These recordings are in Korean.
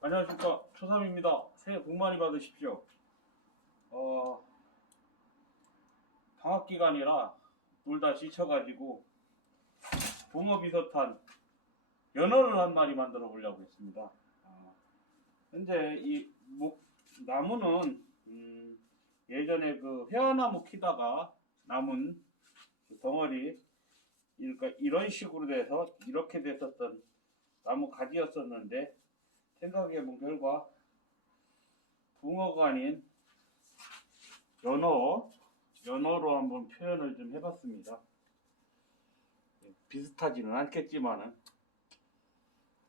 안녕하십니까 초삼입니다. 새해 복 많이 받으십시오. 어, 방학 기간이라 놀다 지쳐가지고 붕어 비슷한 연어를 한 마리 만들어 보려고 했습니다. 아, 현재 이 목, 나무는 음, 예전에 그 회화나무 키다가 남은 그 덩어리 그러니까 이런 식으로 돼서 이렇게 됐었던 나무 가지였었는데 생각해 본 결과 붕어가 아닌 연어 연어로 한번 표현을 좀 해봤습니다. 예, 비슷하지는 않겠지만은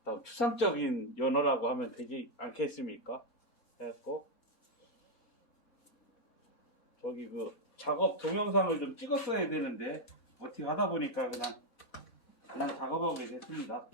또 추상적인 연어라고 하면 되지 않겠습니까? 그래갖고 저기 그 작업 동영상을 좀 찍었어야 되는데 어떻게 하다 보니까 그냥 그냥 작업하게 됐습니다.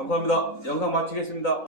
감사합니다. 영상 마치겠습니다.